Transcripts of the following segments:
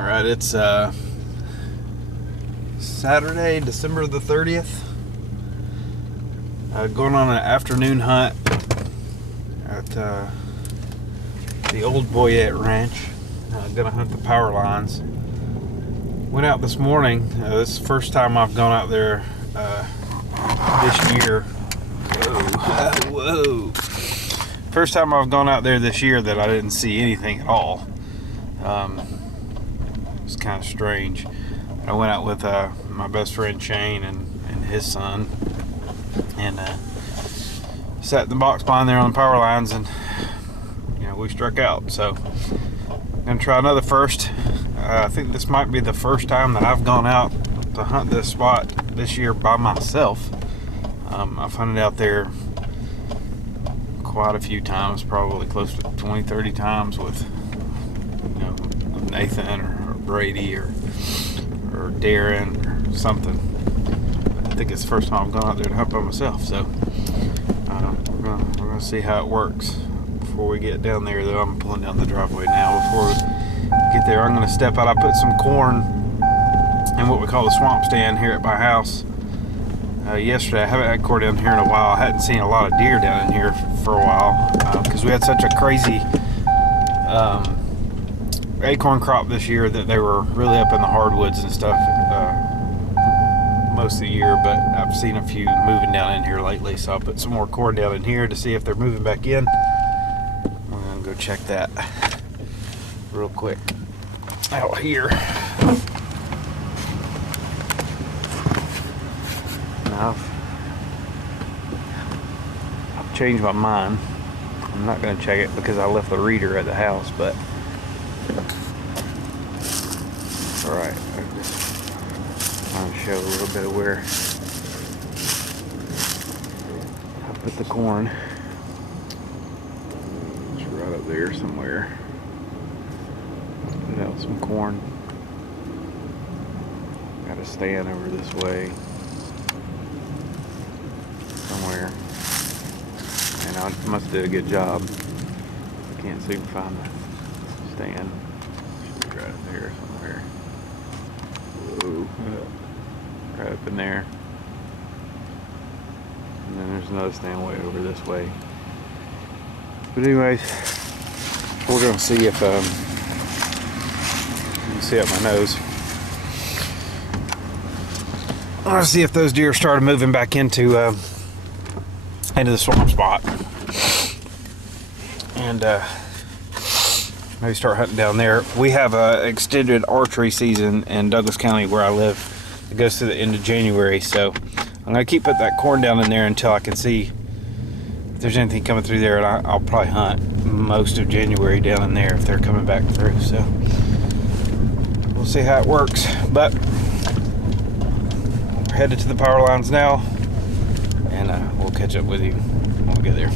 Alright, it's Saturday, December the 30th. Going on an afternoon hunt at the Old Boyette Ranch. Gonna hunt the power lines. Went out this morning. This is the first time I've gone out there this year. Whoa. First time I've gone out there this year that I didn't see anything at all. It's kind of strange. I went out with my best friend Shane and his son, and sat in the box behind there on the power lines, and we struck out. So I'm gonna try another first. I think this might be the first time that I've gone out to hunt this spot this year by myself. I've hunted out there quite a few times, probably close to 20-30 times with Nathan or Brady or Darren or something. I think it's the first time I've gone out there to hunt by myself, so we're gonna see how it works. Before we get down there, though, I'm pulling down the driveway now. Before we get there, I'm gonna step out. I put some corn in what we call the swamp stand here at my house yesterday. I haven't had corn down here in a while. I hadn't seen a lot of deer down in here for a while because we had such a crazy acorn crop this year that they were really up in the hardwoods and stuff most of the year, but I've seen a few moving down in here lately, so I'll put some more corn down in here to see if they're moving back in. I'm gonna go check that real quick out here. Now I've changed my mind. I'm not gonna check it because I left the reader at the house, but alright, I'm just trying to show a little bit of where I put the corn. It's right up there somewhere. Put out some corn. Got a stand over this way somewhere. And I must have did a good job. Can't seem to find the stand. Should be right up there somewhere. Whoa. Right up in there. And then there's another stand way over this way. But anyways, we're gonna see if you can see up my nose. I want to see if those deer started moving back into the swamp spot, and maybe start hunting down there. We have a extended archery season in Douglas County where I live. It goes to the end of January, so I'm gonna keep putting that corn down in there until I can see if there's anything coming through there, and I'll probably hunt most of January down in there if they're coming back through. So we'll see how it works. But we're headed to the power lines now, and we'll catch up with you when we get there.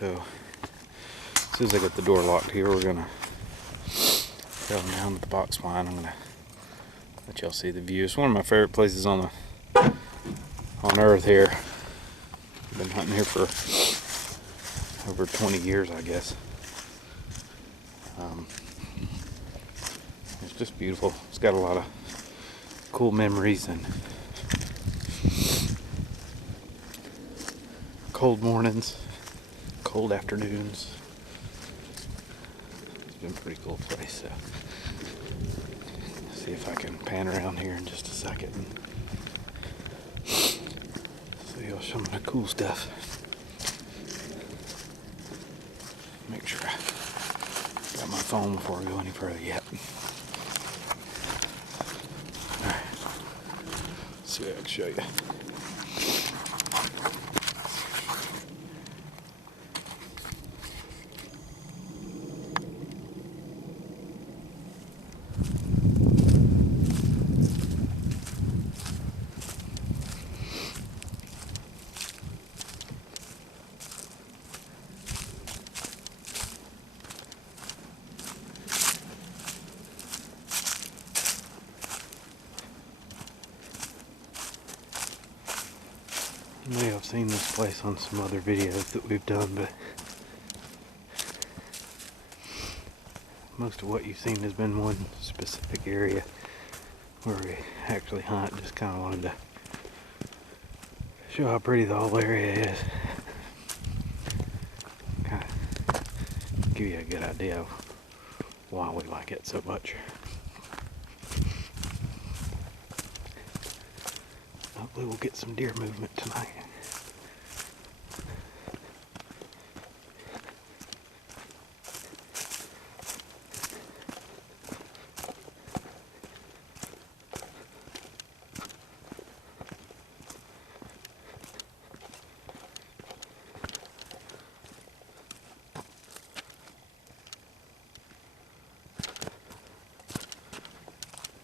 So as soon as I get the door locked here, we're gonna go down to the box blind. I'm gonna let y'all see the view. It's one of my favorite places on earth here. I've been hunting here for over 20 years, I guess. It's just beautiful. It's got a lot of cool memories and cold mornings, cold afternoons. It's been a pretty cool place. So see if I can pan around here in just a second and show you some of the cool stuff. Make sure I got my phone before I go any further yet. Alright, let's see what I can show you. You may have seen this place on some other videos that we've done, but most of what you've seen has been one specific area where we actually hunt. Just kind of wanted to show how pretty the whole area is. Kind of give you a good idea of why we like it so much. Hopefully we'll get some deer movement tonight.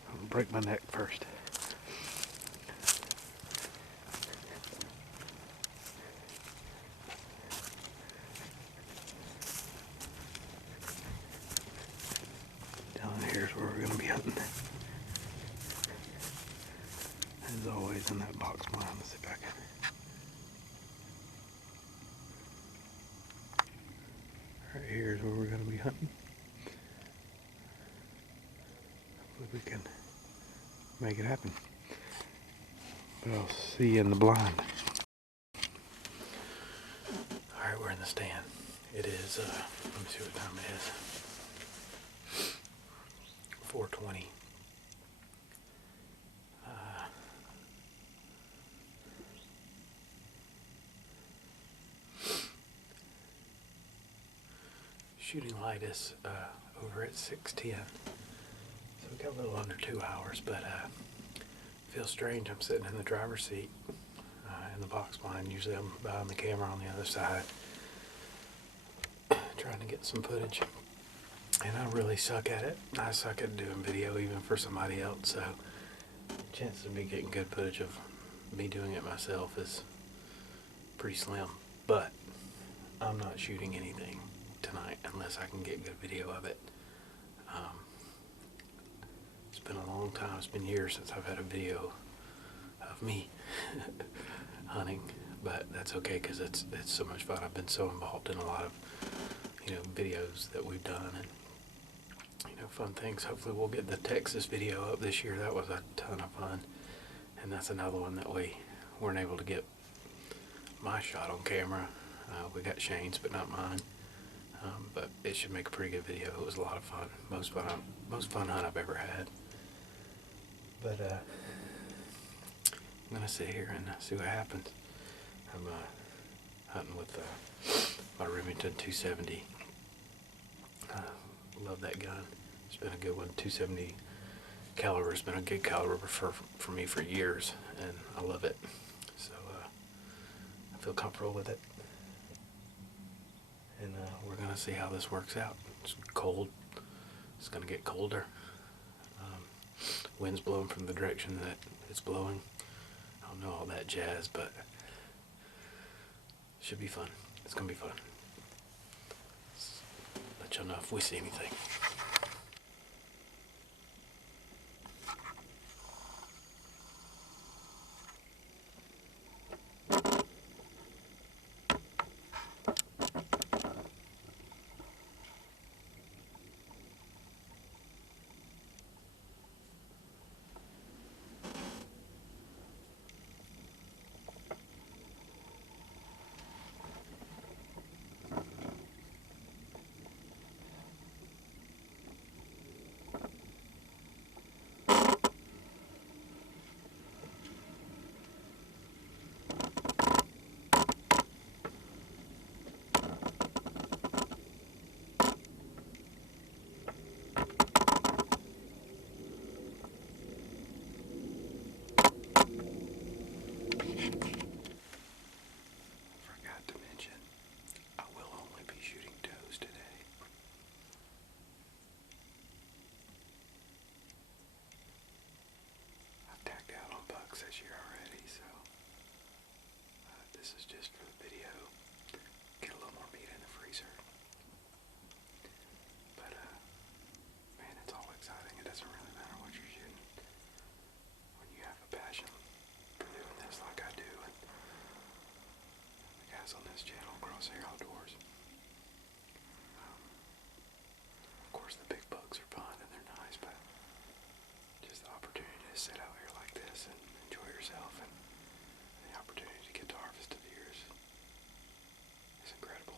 I'll break my neck first. Here's where we're going to be hunting. As always, in that box blind. Let's sit back. Right here's where we're going to be hunting. Hopefully we can make it happen. But I'll see you in the blind. Alright, we're in the stand. It is, let me see what time it is. 4:20. Shooting light is over at 6:10, so we got a little under 2 hours. But it feels strange. I'm sitting in the driver's seat in the box blind. Usually I'm behind the camera on the other side, trying to get some footage. And I really suck at it. I suck at doing video even for somebody else, so the chances of me getting good footage of me doing it myself is pretty slim. But I'm not shooting anything tonight unless I can get good video of it. It's been a long time. It's been years since I've had a video of me hunting, but that's okay because it's so much fun. I've been so involved in a lot of videos that we've done and fun things. Hopefully we'll get the Texas video up this year. That was a ton of fun, and that's another one that we weren't able to get my shot on camera. We got Shane's but not mine, but it should make a pretty good video. It was a lot of fun. Most fun hunt I've ever had. But I'm gonna sit here and see what happens. I'm hunting with my Remington 270. Love that gun. It's been a good one. 270 caliber has been a good caliber for me for years, and I love it. So I feel comfortable with it. And we're going to see how this works out. It's cold. It's going to get colder. Wind's blowing from the direction that it's blowing. I don't know all that jazz, but it should be fun. It's going to be fun. let y'all know if we see anything. This year already, so this is just for the video. Get a little more meat in the freezer. But man, it's all exciting. It doesn't really matter what you're shooting when you have a passion for doing this like I do, and the guys on this channel, Crosshair Outdoors. Of course, the big bugs are fun and they're nice, but just the opportunity to sit out here like this and enjoy yourself, and the opportunity to get to harvest a deer is incredible.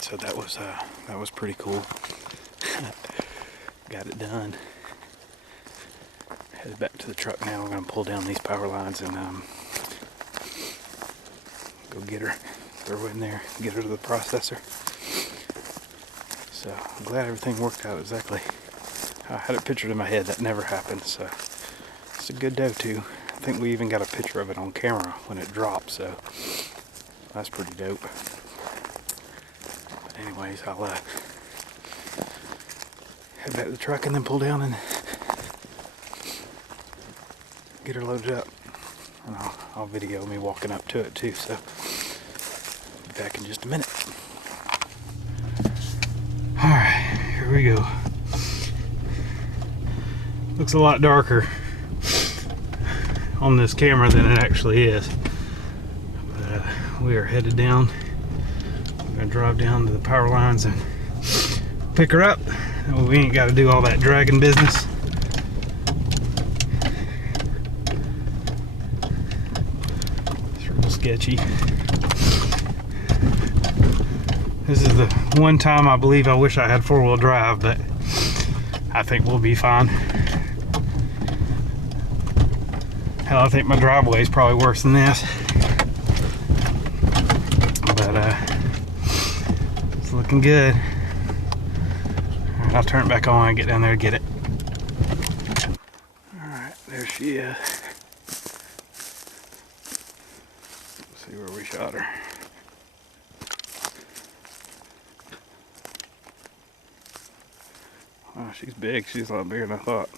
Alright, so that was pretty cool. Got it done. Headed back to the truck now. We're gonna pull down these power lines and go get her, throw her in there, get her to the processor. So I'm glad everything worked out exactly. I had it pictured in my head. That never happened, so it's a good doe too. I think we even got a picture of it on camera when it dropped, so that's pretty dope. But anyways, I'll head back to the truck and then pull down and get her loaded up. And I'll video me walking up to it too, so be back in just a minute. Alright, here we go. Looks a lot darker on this camera than it actually is. But we are headed down. We're gonna drive down to the power lines and pick her up. We ain't got to do all that dragging business. It's real sketchy. This is the one time I believe I wish I had four-wheel drive, but I think we'll be fine. Hell, I think my driveway is probably worse than this. But it's looking good. Alright, I'll turn it back on and get down there to get it. Alright, there she is. Let's see where we shot her. Wow, she's big. She's a lot bigger than I thought.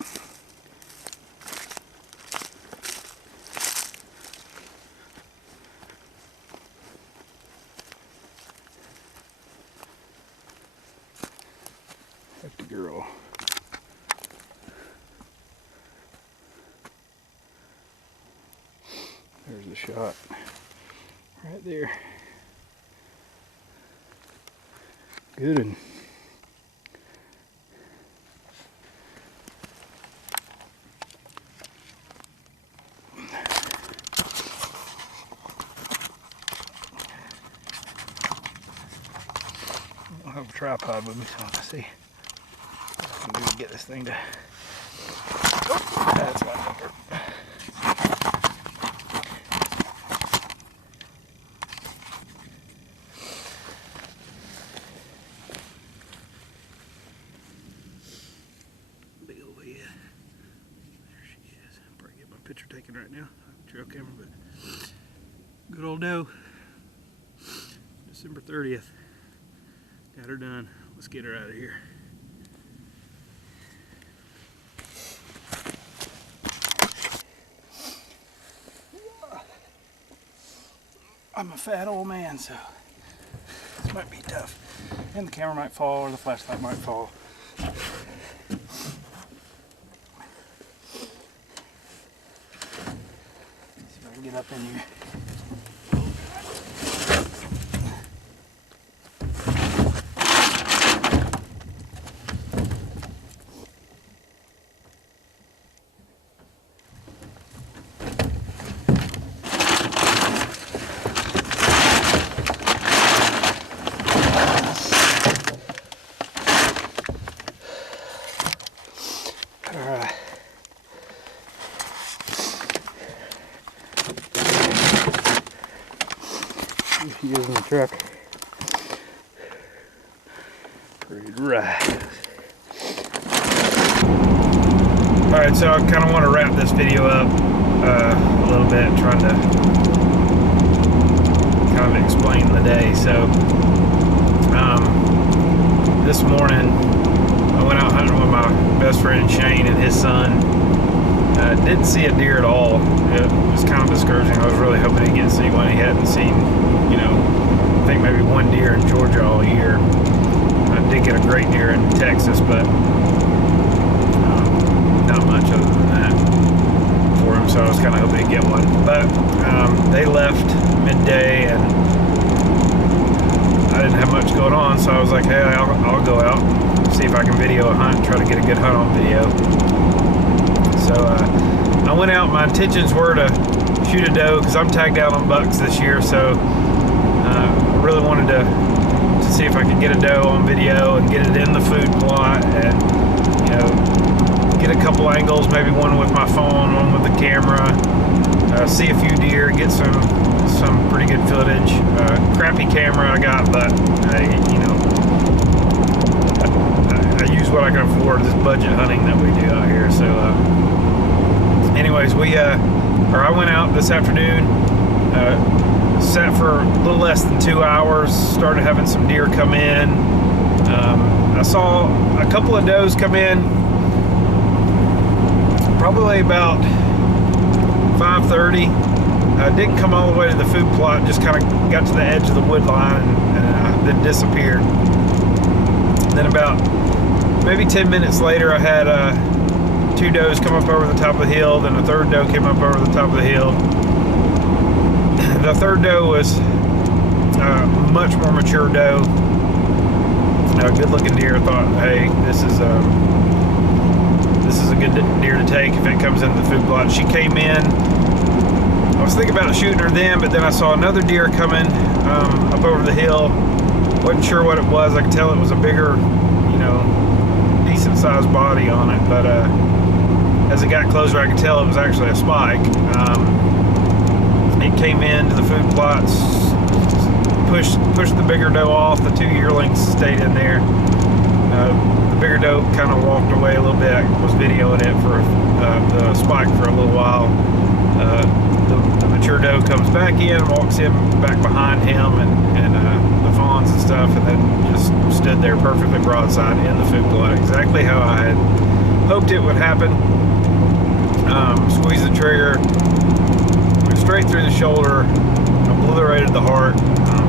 Hefty girl. There's the shot. Right there. Good one. I don't have a tripod with me, so let's see what I can do to get this thing to. Oh, that's not gonna work. Big old head. There she is. Probably get my picture taken right now. Trail camera, but good old doe. December 30th. Got her done. Let's get her out of here. I'm a fat old man, so this might be tough. And the camera might fall or the flashlight might fall. See if I can get up in here. Alright. Using the truck. Pretty right. Alright, so I kind of want to wrap this video up a little bit, trying to kind of explain the day. So, this morning I went out hunting with my best friend Shane and his son. Didn't see a deer at all. It was kind of discouraging. I was really hoping to get to see one. He hadn't seen, you know, I think maybe one deer in Georgia all year. I did get a great deer in Texas, but not much other than that for him, so I was kind of hoping to get one. But they left midday and I didn't have much going on, so I was like, hey, I'll go out, see if I can video a hunt, try to get a good hunt on video. So I went out. My intentions were to shoot a doe because I'm tagged out on bucks this year, so I really wanted to to see if I could get a doe on video and get it in the food plot, and get a couple angles, maybe one with my phone, one with the camera, see a few deer, get some pretty good footage. Crappy camera I got, but I use what I can afford, this budget hunting that we do out here. So anyways, I went out this afternoon, sat for a little less than 2 hours, started having some deer come in. I saw a couple of does come in probably about 5:30. Didn't come all the way to the food plot, just kind of got to the edge of the wood line and then disappeared. Then about maybe 10 minutes later, I had 2 does come up over the top of the hill, then a third doe came up over the top of the hill. The third doe was a much more mature doe, a good looking deer. Thought, hey, this is a good deer to take if it comes into the food plot. She came in. I was thinking about shooting her then, but then I saw another deer coming up over the hill. Wasn't sure what it was. I could tell it was a bigger, decent sized body on it, but as it got closer, I could tell it was actually a spike. It came into the food plots, pushed the bigger doe off. The 2 yearlings stayed in there. The bigger doe kind of walked away a little bit. I was videoing it for the spike for a little while. The mature doe comes back in, walks in back behind him and the fawns and stuff, and then just stood there perfectly broadside in the food plot, exactly how I had hoped it would happen. Squeezed the trigger, went straight through the shoulder, obliterated the heart.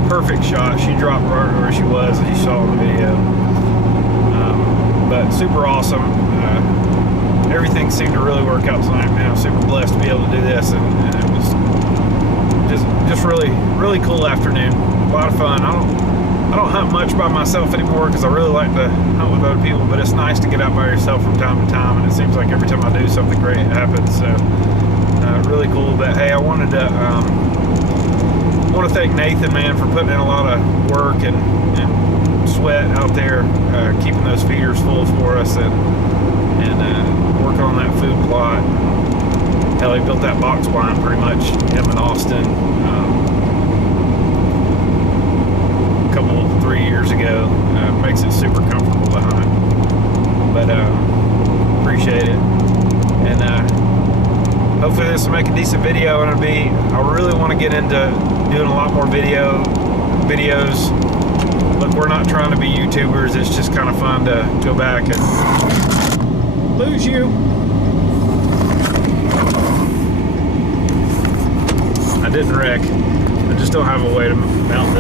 Perfect shot. She dropped right where she was, as you saw in the video. But super awesome. Everything seemed to really work out tonight, man. I'm super blessed to be able to do this, and it was just really cool afternoon. A lot of fun. I don't hunt much by myself anymore because I really like to hunt with other people, but it's nice to get out by yourself from time to time, and it seems like every time I do, something great happens. So really cool. But hey, I want to thank Nathan, man, for putting in a lot of work and sweat out there, keeping those feeders full for us, and working on that food plot. Hell, he built that box blind pretty much, him and Austin, a couple, 3 years ago. Makes it super comfortable to hunt. But appreciate it. And hopefully this will make a decent video, and I really want to get into doing a lot more videos. Look, we're not trying to be YouTubers. It's just kind of fun to go back and lose you. I didn't wreck. I just don't have a way to mount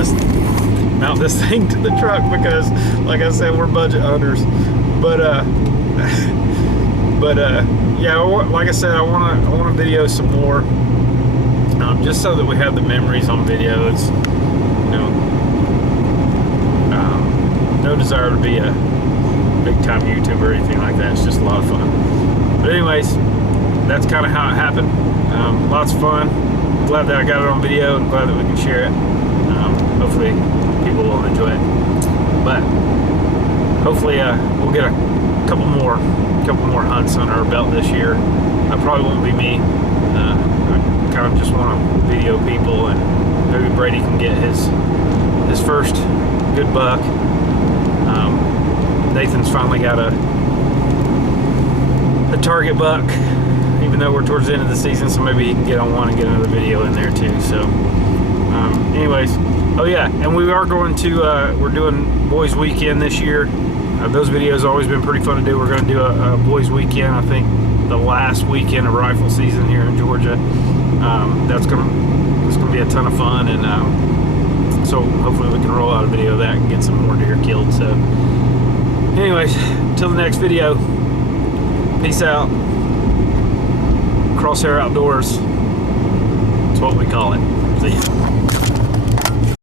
this thing to the truck because, like I said, we're budget hunters. But yeah, like I said, I want to video some more, just so that we have the memories on video. It's no desire to be a big time YouTuber or anything like that. It's just a lot of fun. But anyways, that's kind of how it happened. Lots of fun. Glad that I got it on video, and glad that we can share it. Hopefully people will enjoy it. But hopefully we'll get a couple more hunts on our belt this year. That probably won't be me. I kind of just want to video people, and maybe Brady can get his first good buck. Nathan's finally got a target buck, even though we're towards the end of the season, so maybe he can get on one and get another video in there too. So anyways, oh yeah, and we are going to we're doing boys weekend this year. Those videos have always been pretty fun to do. We're going to do a boys weekend, I think the last weekend of rifle season here in Georgia. It's gonna be a ton of fun, and so hopefully we can roll out a video of that and get some more deer killed. So anyways, till the next video, peace out. Crosshair Outdoors, that's what we call it. See ya.